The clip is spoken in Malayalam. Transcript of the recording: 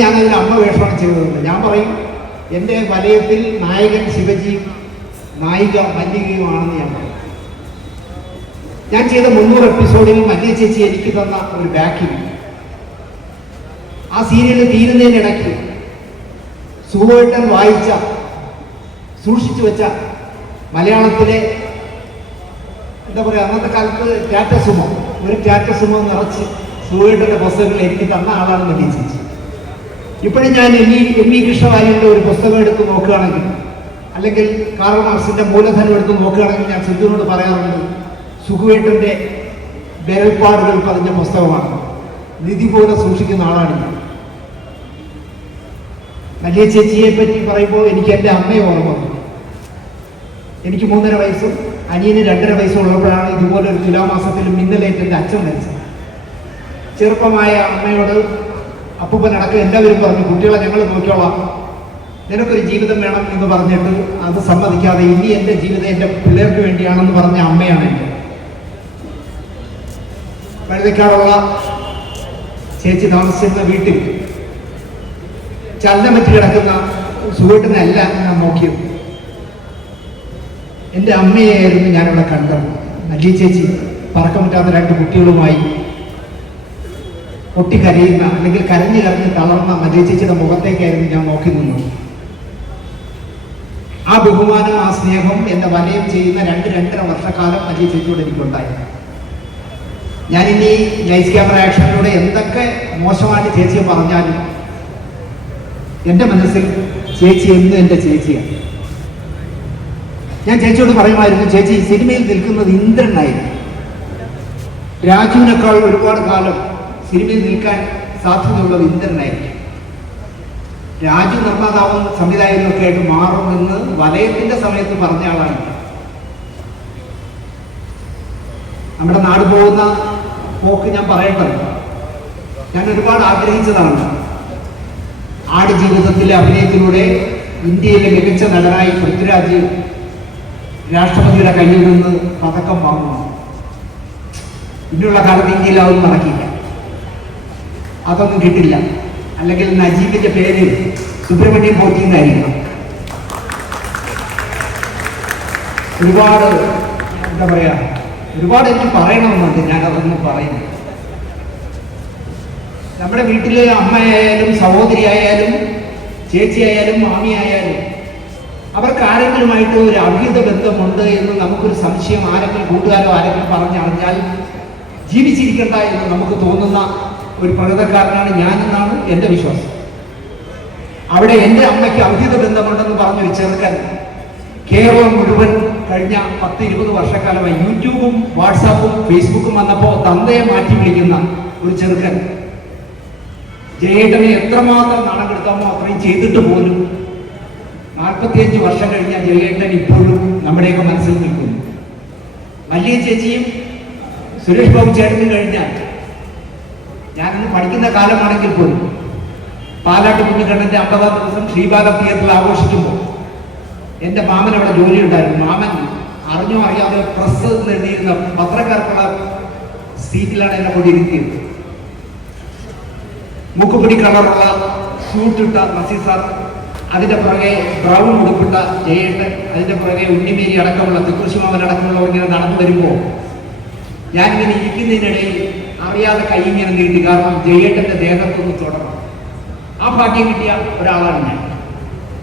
ഞാനതിന് അമ്മ വേഷമാണ് ചെയ്തത്. ഞാൻ പറയും എൻ്റെ വലയത്തിൽ നായകൻ ശിവജിയും നായിക മല്ലികയുമാണെന്ന് ഞാൻ പറയും. ഞാൻ ചെയ്ത 300 എപ്പിസോഡിൽ മല്ലിക ചേച്ചി എനിക്ക് തന്ന ഒരു ബാക്കിങ്, ആ സീരിയൽ തീരുന്നതിനിടയ്ക്ക് സുഖമായിട്ട് വായിച്ച സൂക്ഷിച്ചു വെച്ച മലയാളത്തിലെ എന്താ പറയുക, അന്നത്തെ കാലത്ത് ഒരു ടാറ്റസുമോ നിറച്ച് സുഖമായിട്ടൻ്റെ പുസ്തകങ്ങൾ എനിക്ക് തന്ന ആളാണ് മല്ലിക ചേച്ചി. ഇപ്പോഴും ഞാൻ എം ഇ കൃഷ്ണവാര്യരുടെ ഒരു പുസ്തകം എടുത്ത് നോക്കുകയാണെങ്കിൽ, അല്ലെങ്കിൽ കാറൽ മാർക്സിന്റെ മൂലധനം എടുത്ത് നോക്കുകയാണെങ്കിൽ, ഞാൻ സിദ്ധുവിനോട് പറയാറുണ്ട്, സുഖുവേട്ടന്റെ വിരൽപ്പാടുകൾ പതിഞ്ഞ പുസ്തകമാണ്, നിധി പോലെ സൂക്ഷിക്കുന്ന ആളാണ് ഞാൻ. മല്ലിക ചേച്ചിയെ പറ്റി പറയുമ്പോൾ എനിക്ക് എൻ്റെ അമ്മയെ ഓർമ്മ വന്നു. എനിക്ക് 3.5 വയസ്സും അനിയന് 2.5 വയസ്സും ഉള്ളപ്പോഴാണ് ഇതുപോലെ ഒരു തുലാമാസത്തിൽ മിന്നലേറ്റ് എൻ്റെ അച്ഛൻ മരിച്ചത്. ചെറുപ്പമായ അമ്മയോട് അപ്പൂപ്പനടക്കം എല്ലാവരും പറഞ്ഞു, കുട്ടികളെ ഞങ്ങൾ നോക്കിയോളാം, നിനക്കൊരു ജീവിതം വേണം എന്ന് പറഞ്ഞിട്ട് അത് സമ്മതിക്കാതെ ഇനി എൻ്റെ ജീവിതം എൻ്റെ പിള്ളേർക്ക് വേണ്ടിയാണെന്ന് പറഞ്ഞ അമ്മയാണ് എൻ്റെ. വഴുതക്കാടുള്ള ചേച്ചി താമസിച്ചിരുന്ന വീട്ടിൽ ചലനം പറ്റി കിടക്കുന്ന സുഖത്തിനല്ല ഞാൻ നോക്കിയത്, എൻ്റെ അമ്മയായിരുന്നു ഞാനിവിടെ കണ്ടത്. മല്ലിക ചേച്ചി പറക്കം പറ്റാത്ത 2 കുട്ടികളുമായി പൊട്ടിക്കരയുന്ന, അല്ലെങ്കിൽ കരഞ്ഞ് തളർന്ന മല്ലിക ചേച്ചിയുടെ മുഖത്തേക്കായിരുന്നു ഞാൻ നോക്കി നിന്നത്. ആ ബഹുമാനം, ആ സ്നേഹം എന്നെ വലയം ചെയ്യുന്ന 2-2.5 വർഷക്കാലം മല്ലിക ചേച്ചിയോട് എനിക്കുണ്ടായി. ഞാനിനി ലൈറ്റ് ക്യാമറ ആക്ഷനിലൂടെ എന്തൊക്കെ മോശമായിട്ട് ചേച്ചിയെ പറഞ്ഞാലും എൻ്റെ മനസ്സിൽ ചേച്ചി എന്നും എൻ്റെ ചേച്ചിയാണ്. ഞാൻ ചേച്ചിയോട് പറയുമായിരുന്നു, ചേച്ചി സിനിമയിൽ നിൽക്കുന്നത് ഇന്ദ്രനായിരുന്നു, രാജുവിനേക്കാൾ ഒരുപാട് കാലം സിനിമയിൽ നിൽക്കാൻ സാധ്യതയുള്ളത് ഇന്ദ്രനായിരിക്കും. രാജു നിർമ്മാതാവും സംവിധായകനൊക്കെ ആയിട്ട് മാറുമെന്ന് വലയത്തിന്റെ സമയത്ത് പറഞ്ഞ ആളാണ്. നമ്മുടെ നാട് പോകുന്ന പോക്ക് ഞാൻ പറയട്ടെ, ഞാൻ ഒരുപാട് ആഗ്രഹിച്ചതാണ്. ആടുജീവിതത്തിലെ അഭിനയത്തിലൂടെ ഇന്ത്യയിലെ മികച്ച നടനായി പൃഥ്വിരാജ് രാഷ്ട്രപതിയുടെ കയ്യിൽ നിന്ന് പതക്കം വാങ്ങുന്നു. ഇനിയുള്ള കാലത്ത് ഇന്ത്യയിൽ അതൊന്നും നടക്കില്ല, അതൊന്നും കിട്ടില്ല. അല്ലെങ്കിൽ നജീബിന്റെ പേര് സുബ്രഹ്മണ്യം പോറ്റി എന്നായിരിക്കണം. ഒരുപാട് എന്താ പറയാ, ഒരുപാട് എനിക്ക് പറയണമെന്നുണ്ട്, ഞാൻ അതൊന്നും പറയുന്നു. നമ്മുടെ വീട്ടിലെ അമ്മയായാലും സഹോദരിയായാലും ചേച്ചിയായാലും മാമിയായാലും അവർക്ക് ആരെങ്കിലുമായിട്ട് ഒരു അവിഹിത ബന്ധമുണ്ട് എന്ന് നമുക്കൊരു സംശയം ആരെങ്കിലും കൂട്ടുകാരോ ആരെങ്കിലും പറഞ്ഞറിഞ്ഞാൽ ജീവിച്ചിരിക്കണ്ട എന്ന് നമുക്ക് തോന്നുന്ന ഒരു പ്രകൃതക്കാരനാണ് ഞാനെന്നാണ് എൻ്റെ വിശ്വാസം. അവിടെ എൻ്റെ അമ്മയ്ക്ക് അവിഹിത ബന്ധമുണ്ടെന്ന് പറഞ്ഞൊരു ചെറുക്കൻ കേരളം മുഴുവൻ കഴിഞ്ഞ 10-20 വർഷക്കാലമായി യൂട്യൂബും വാട്സാപ്പും ഫേസ്ബുക്കും വന്നപ്പോൾ തന്തയെ മാറ്റി വിളിക്കുന്ന ഒരു ചെറുക്കൻ ജയേട്ടനെ എത്രമാത്രം നാണം കെടുത്താമോ അത്രയും ചെയ്തിട്ട് പോലും 45 വർഷം കഴിഞ്ഞ ജയേട്ടൻ ഇപ്പോഴും നമ്മുടെയൊക്കെ മനസ്സിൽ നിൽക്കുന്നു. മല്ലിക ചേച്ചിയും സുരേഷ് ബാബു ചേട്ടനും കഴിഞ്ഞാൽ ഞാനിന്ന് പഠിക്കുന്ന കാലമാണെങ്കിൽ പോലും പാലാട്ട് കുഞ്ഞിക്കണ്ണന്റെ 50-ാം ദിവസം ശ്രീബാല തിയേറ്ററിൽ ആഘോഷിക്കുമ്പോൾ എൻ്റെ മാമൻ അവിടെ ജോലി ഉണ്ടായിരുന്നു. മാമൻ അറിഞ്ഞോ അറിയാതെ പ്രസ് എഴുതിയിരുന്ന പത്രക്കാർക്കുള്ള സീറ്റിലാണ് എന്നെ കൊണ്ടിരുത്തിയത്. മൂക്കുപിടി കളറുള്ള സ്യൂട്ടിട്ട നസീർ സാർ, അതിൻ്റെ പുറകെ ബ്രൗൺ ഉടുപ്പിട്ട ജയേട്ടൻ, അതിൻ്റെ പുറകെ ഉണ്ണിമേരി അടക്കമുള്ള തിക്കുറിശിമാവൻ അടക്കമുള്ളവർ ഇങ്ങനെ നടന്നു വരുമ്പോൾ ഞാനിങ്ങനെ ഇരിക്കുന്നതിനിടയിൽ അറിയാതെ കൈ ഇങ്ങനെ നീട്ടി, കാരണം ജയേട്ടൻ്റെ ദേഹത്തൊന്ന് തുടരണം. ആ ഭാഗ്യം കിട്ടിയ ഒരാളാണ് ഞാൻ.